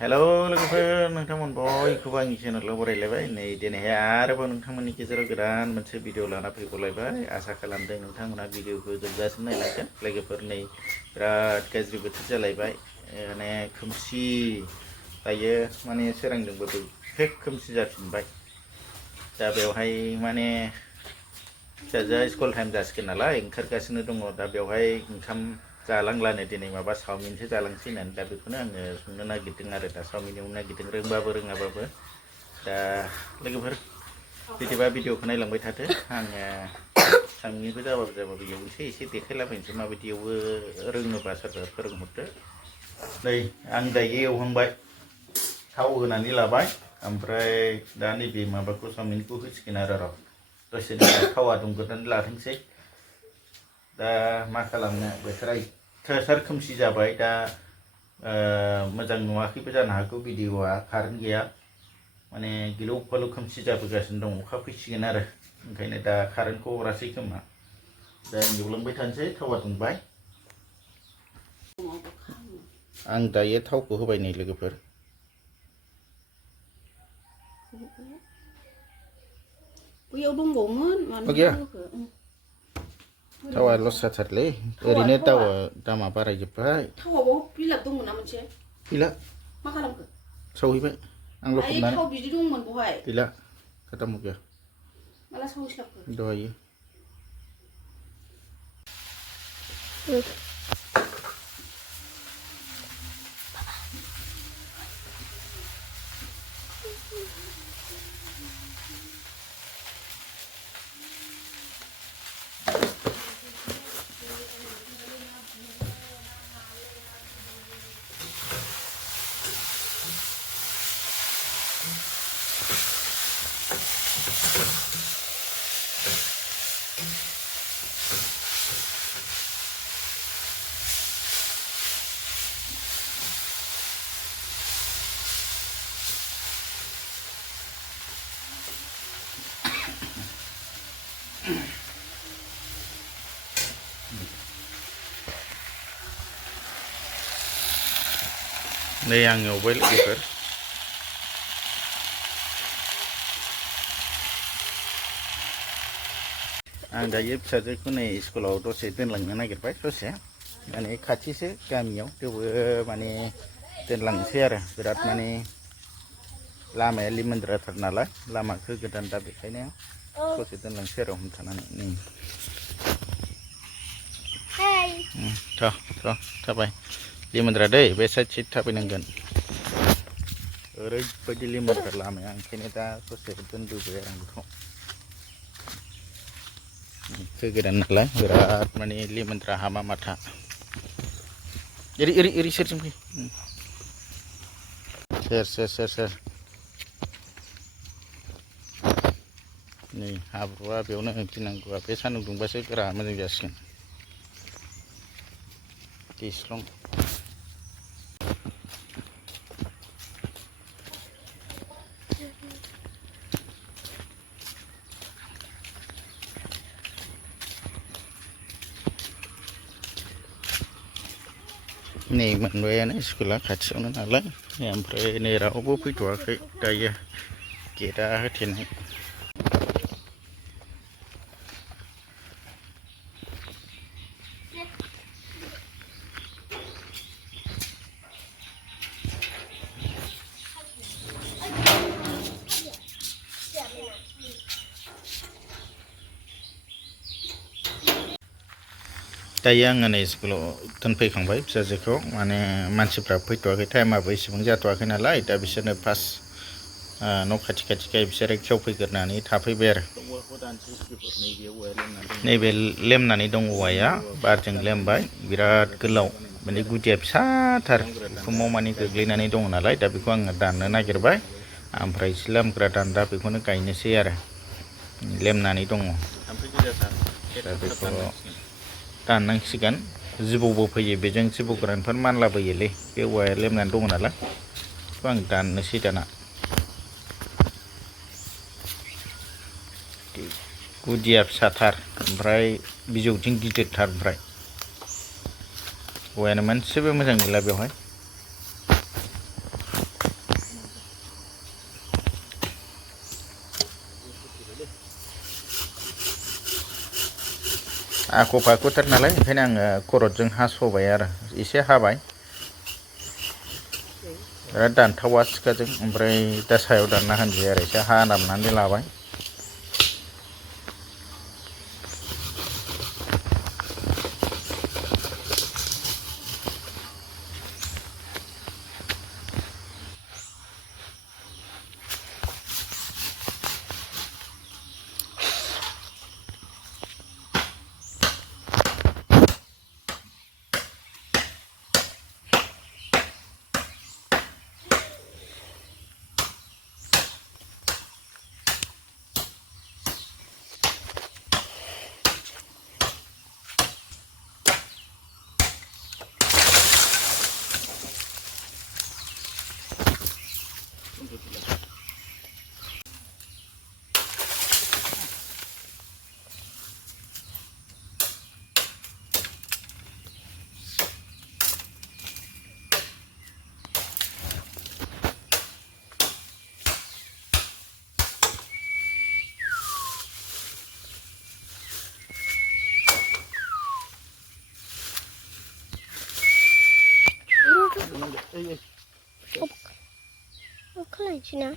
Hello लोगोफोर नोंथांमोन बयखौबो आंनि चेनेलाव बरायलायबाय नै दिनैहाय आरोबाव नोंथांमोननि गेजेराव गोदान मोनसे भिडिअ लाना फैबावलायबाय आसा खालामदों नोंथांमोना भिडिअखौ जोबजासिम नायलांगोन लोगोफोर नै बिराद गाज्रि बोथोर जालायबाय माने खोमसि दायो माने सोरांदोंबो फेक खोमसि जाफिनबाय दा बेवहाय माने फिसाजोआ स्कुल टाइम जासिगोन नालाय ओंखारगासिनो दङ दा बेवहाय ओंखाम जालांलानो दिनै माबा चावमिनसो जालांसै होननानै दा बेखौनो आङो संनो नागिरदों आरो दा चावमिन एवनो नागिरदों रोंबाबो रोङाबाबो दा लोगोफोर बिदिबा भिडिअखौ नायलांबाय थादो आङो चावमिनखौ जाबाबो एवनोसै एसे देखायलाबायनोसै माबायदि एवो रोङोबा सोरबा फोरोंहरदो नै आं दायो एवहांबाय थाव होनानै लाबाय ओमफ्राय दा नैबे माबाखौ चावमिनखौ होसिगोन आरो र' दसेनो थावा दुंग्रोनानै लाथोंसै दा मा खालामनो बोथोरा थोर खोमसि जाबाय दा मोजां नुवाखैबो जानो हागौ भिडिअआ कारेन्ट गैया माने गिलु बालु खोमसि जाबोगासिनो दं अखा फैसिगोन आरो ओंखायनो दा कारेन्टखौ हरासै खोमा दा एवलांबाय थानोसै थावा दुंबाय आं दायो थावखौ होबाय नै लोगोफोर बैयाव दंबावोमोन मानो होखो थावा लस जाथारलै ओरैनो दामा बारायजोब्बाय थावाव बिलाब दंमोन ना मोनसे गैला मा खालामखो सावहैबाय आं लखबनानै थाव बिदि दंमोन बहाय गैला खतम गैया माला सावस्लाबखो दहायो नै आं एवबाय लोगोफोर आं दायो फिसाजोखौ नै स्कुलाव दसे दोनलांनो नागिरबाय ससे माने खाथिसो गामियाव थेवबो माने दोनलांनोसै आरो बिराद माने लामाया लिमोनद्राथार नालाय लामाखौ गोदान दा बेखायनो ससे दोनलांसै आरो हमथानानै थाबाय लिमोनद्रा दै बे साइड थाबायनांगोन ओरैबायदि लिमोनद्रा लामाया ओंखायनो दा ससे दोनबोबाय आं बेखौ गोदान नालाय बिराद माने लिमोनद्रा हामा माथा एरै सेरजों फै सेर नै हाब्रुआ बेयावनो गिनांगौआ बे सान्दुं दुंबासो गोरा मोजां जासिगोन दैस्लं नै मोनबायानो स्कुला खाथियावनो नालाय ओमफ्राय नै रावबो फैथ'वाखै दायो गेटआ होथेनाय दायो आङो नै स्कुलाव दोनफैखांबाय फिसाजोखौ माने मानसिफ्रा फैथ'वाखै टाइमाबो एसेबां जाथ'वाखै नालाय दा बिसोरनो फार्स्ट न' खाथिखाय बिसोरो खेवफैग्रोनानै थाफैबाय आरो नैबे लेमनानै दं औवाया बारजों लेमबाय बिराद गोलाव माने गुदिया फिसाथार उखुमाव माने गोग्लैनानै दङ नालाय दा बेखौ आङो दाननो नागिरबाय ओमफ्राय एसे लेमग्रा दान्दा बेखौनो गायनोसै आरो लेमनानै दङ दा बेखौ दाननांसिगोन जिबौबो फैयो बेजों जिबौ गोरानफोर मानलाबोयोलै बे औवाया लेमनानै दङ नालाय बेखौ आं दाननोसै दाना गुदिया फिसाथार ओमफ्राय बिजौथिं गिदिरथार ओमफ्राय औवायानो मोनसेबो मोजां गैला बेवहाय आख' फाख'थार नालाय ओंखायनो आङो खरदजों हास'बाय आरो एसे हाबाय बिराद दानथावा सिखाजों ओमफ्राय दा सायाव दानना होनसै आरो एसे हानाबनानै लाबाय Không có lại chứ nào.